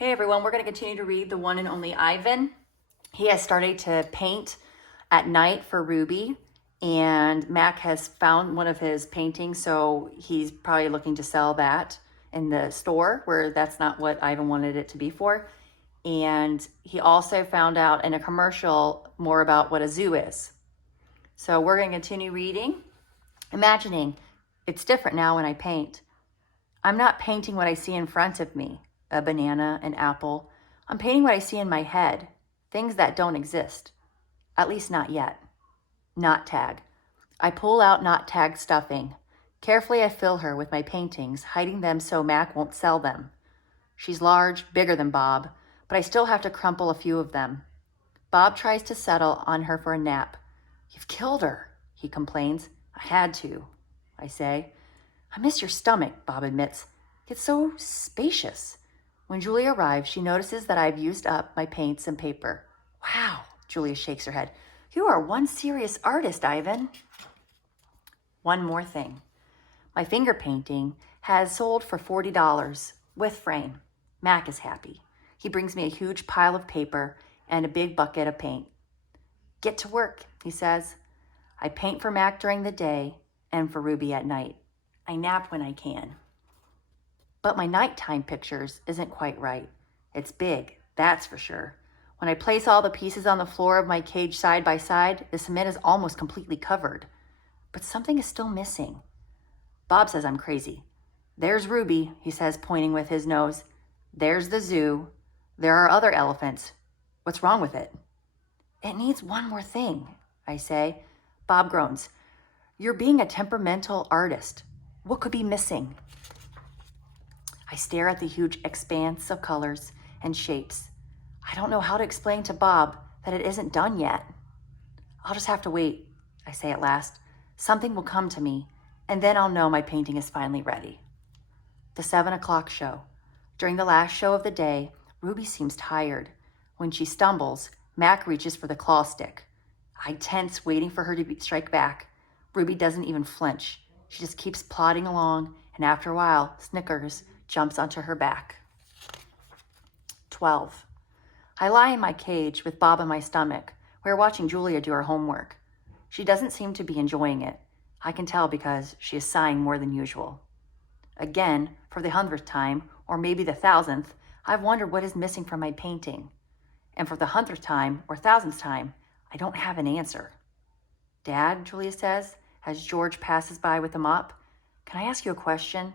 Hey everyone, we're going to continue to read The One and Only Ivan. He has started to paint at night for Ruby, and Mac has found one of his paintings, so he's probably looking to sell that in the store where that's not what Ivan wanted it to be for. And he also found out in a commercial more about what a zoo is. So we're going to continue reading, imagining it's different now when I paint. I'm not painting what I see in front of me, a banana, an apple. I'm painting what I see in my head, things that don't exist. At least not yet. Not tag. I pull out not tag stuffing. Carefully I fill her with my paintings, hiding them so Mac won't sell them. She's large, bigger than Bob, but I still have to crumple a few of them. Bob tries to settle on her for a nap. You've killed her, he complains. I had to, I say. I miss your stomach, Bob admits. It's so spacious. When Julia arrives, she notices that I've used up my paints and paper. Wow, Julia shakes her head. You are one serious artist, Ivan. One more thing. My finger painting has sold for $40 with frame. Mac is happy. He brings me a huge pile of paper and a big bucket of paint. Get to work, he says. I paint for Mac during the day and for Ruby at night. I nap when I can. But my nighttime pictures isn't quite right. It's big, that's for sure. When I place all the pieces on the floor of my cage side by side, the cement is almost completely covered. But something is still missing. Bob says I'm crazy. There's Ruby, he says, pointing with his nose. There's the zoo. There are other elephants. What's wrong with it? It needs one more thing, I say. Bob groans. You're being a temperamental artist. What could be missing? I stare at the huge expanse of colors and shapes. I don't know how to explain to Bob that it isn't done yet. I'll just have to wait, I say at last. Something will come to me, and then I'll know my painting is finally ready. The 7 o'clock show. During the last show of the day, Ruby seems tired. When she stumbles, Mac reaches for the claw stick. I tense, waiting for her to strike back. Ruby doesn't even flinch. She just keeps plodding along, and after a while, Snickers jumps onto her back. 12. I lie in my cage with Bob in my stomach. We're watching Julia do her homework. She doesn't seem to be enjoying it. I can tell because she is sighing more than usual. Again, for the 100th time, or maybe the 1000th, I've wondered what is missing from my painting. And for the 100th time, or 1000th time, I don't have an answer. Dad, Julia says, as George passes by with the mop, can I ask you a question?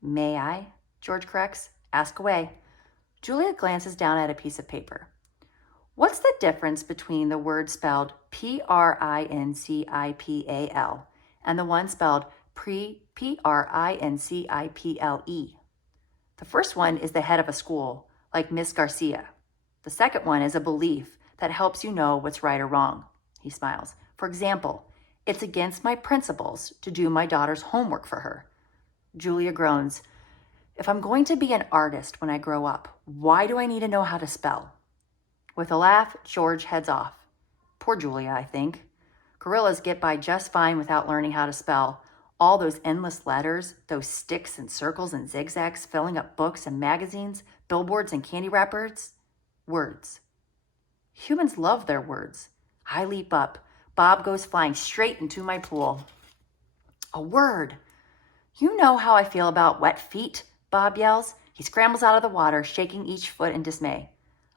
May I? George corrects. Ask away. Julia glances down at a piece of paper. What's the difference between the word spelled Principal and the one spelled Principle? The first one is the head of a school, like Miss Garcia. The second one is a belief that helps you know what's right or wrong. He smiles. For example, it's against my principles to do my daughter's homework for her. Julia groans. If I'm going to be an artist when I grow up, why do I need to know how to spell? With a laugh, George heads off. Poor Julia, I think. Gorillas get by just fine without learning how to spell. All those endless letters, those sticks and circles and zigzags filling up books and magazines, billboards and candy wrappers. Words. Humans love their words. I leap up. Bob goes flying straight into my pool. A word. You know how I feel about wet feet, Bob yells. He scrambles out of the water, shaking each foot in dismay.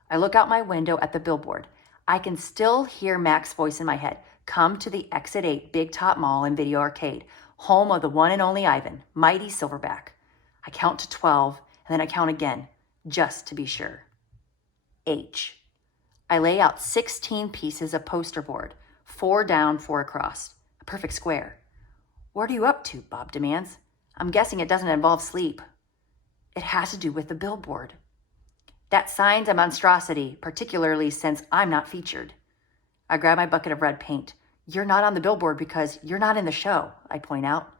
I look out my window at the billboard. I can still hear Mac's voice in my head. Come to the Exit 8 Big Top Mall and Video Arcade, home of the one and only Ivan, mighty Silverback. I count to 12, and then I count again, just to be sure. H. I lay out 16 pieces of poster board, 4 down, 4 across, a perfect square. What are you up to? Bob demands. I'm guessing it doesn't involve sleep. It has to do with the billboard. That sign's a monstrosity, particularly since I'm not featured. I grab my bucket of red paint. You're not on the billboard because you're not in the show, I point out.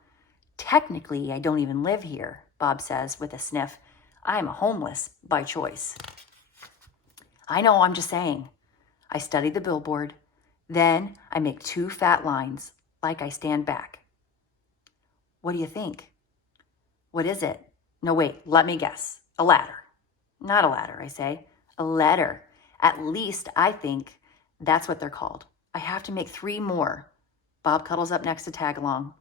Technically, I don't even live here, Bob says with a sniff. I'm homeless by choice. I know, I'm just saying. I study the billboard. Then I make 2 fat lines, like I stand back. What do you think? What is it? No, wait, let me guess. A ladder. Not a ladder, I say. A letter. At least I think that's what they're called. I have to make 3 more. Bob cuddles up next to tag along.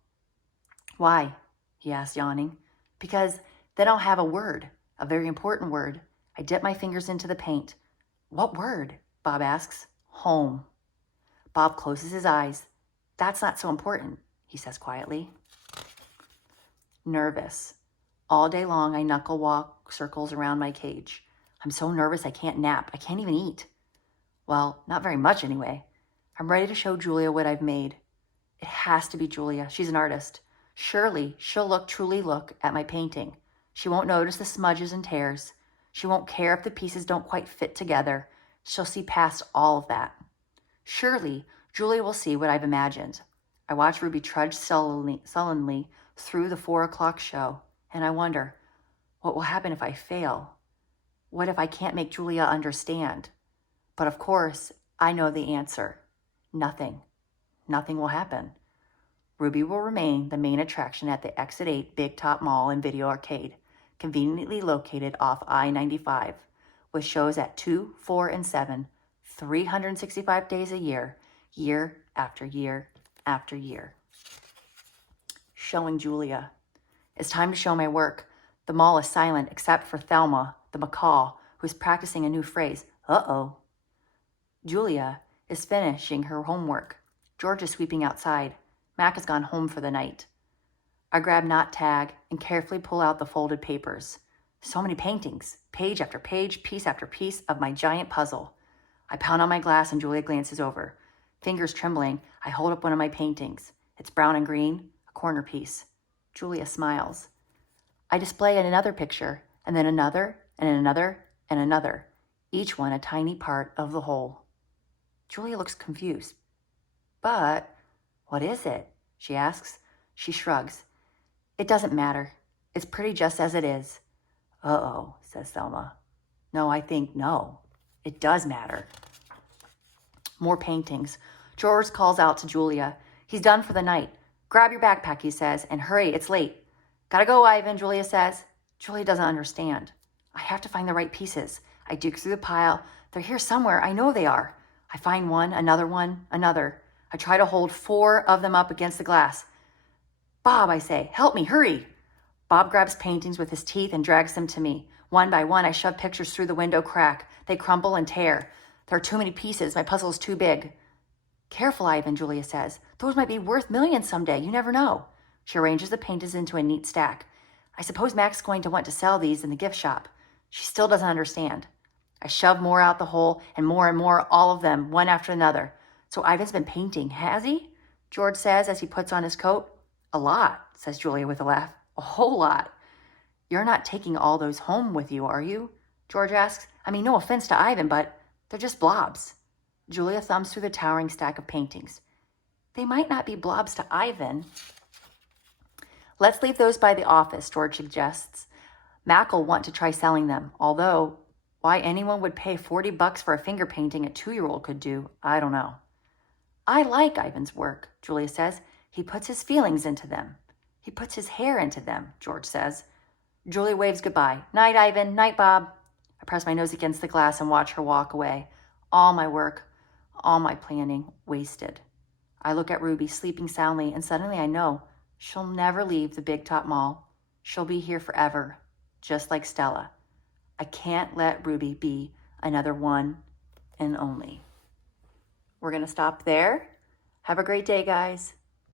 Why? He asks, yawning. Because then I'll have a word, a very important word. I dip my fingers into the paint. What word? Bob asks. Home. Bob closes his eyes. That's not so important, he says quietly. Nervous. All day long, I knuckle walk circles around my cage. I'm so nervous I can't nap. I can't even eat. Well, not very much anyway. I'm ready to show Julia what I've made. It has to be Julia. She's an artist. Surely she'll truly look at my painting. She won't notice the smudges and tears. She won't care if the pieces don't quite fit together. She'll see past all of that. Surely Julia will see what I've imagined. I watch Ruby trudge sullenly through the 4 o'clock show, and I wonder, what will happen if I fail? What if I can't make Julia understand? But of course, I know the answer. Nothing. Nothing will happen. Ruby will remain the main attraction at the Exit 8 Big Top Mall and Video Arcade, conveniently located off I-95, with shows at 2, 4, and 7, 365 days a year, year after year after year. Showing Julia. It's time to show my work. The mall is silent except for Thelma, the macaw, who's practicing a new phrase. Uh-oh. Julia is finishing her homework. George is sweeping outside. Mac has gone home for the night. I grab knot tag and carefully pull out the folded papers. So many paintings, page after page, piece after piece of my giant puzzle. I pound on my glass and Julia glances over. Fingers trembling, I hold up one of my paintings. It's brown and green, a corner piece. Julia smiles. I display another picture, and then another, and another, and another, each one a tiny part of the whole. Julia looks confused. But what is it? She asks. She shrugs. It doesn't matter. It's pretty just as it is. Uh-oh, says Thelma. No, it does matter. More paintings. George calls out to Julia. He's done for the night. Grab your backpack, he says, and hurry, it's late. Gotta go, Ivan, Julia says. Julia doesn't understand. I have to find the right pieces. I dig through the pile. They're here somewhere. I know they are. I find one, another. I try to hold 4 of them up against the glass. Bob, I say, help me, hurry. Bob grabs paintings with his teeth and drags them to me. One by one, I shove pictures through the window crack. They crumble and tear. There are too many pieces. My puzzle is too big. Careful, Ivan, Julia says. Those might be worth millions someday. You never know. She arranges the paintings into a neat stack. I suppose Mac's going to want to sell these in the gift shop. She still doesn't understand. I shove more out the hole and more, all of them, one after another. So Ivan's been painting, has he? George says as he puts on his coat. A lot, says Julia with a laugh. A whole lot. You're not taking all those home with you, are you? George asks. I mean, no offense to Ivan, but they're just blobs. Julia thumbs through the towering stack of paintings. They might not be blobs to Ivan. Let's leave those by the office, George suggests. Mac'll want to try selling them, although why anyone would pay $40 for a finger painting a 2-year-old could do, I don't know. I like Ivan's work, Julia says. He puts his feelings into them. He puts his hair into them, George says. Julia waves goodbye. Night, Ivan. Night, Bob. I press my nose against the glass and watch her walk away. All my work, all my planning, wasted. I look at Ruby sleeping soundly, and suddenly I know she'll never leave the Big Top Mall. She'll be here forever, just like Stella. I can't let Ruby be another one and only. We're going to stop there. Have a great day, guys.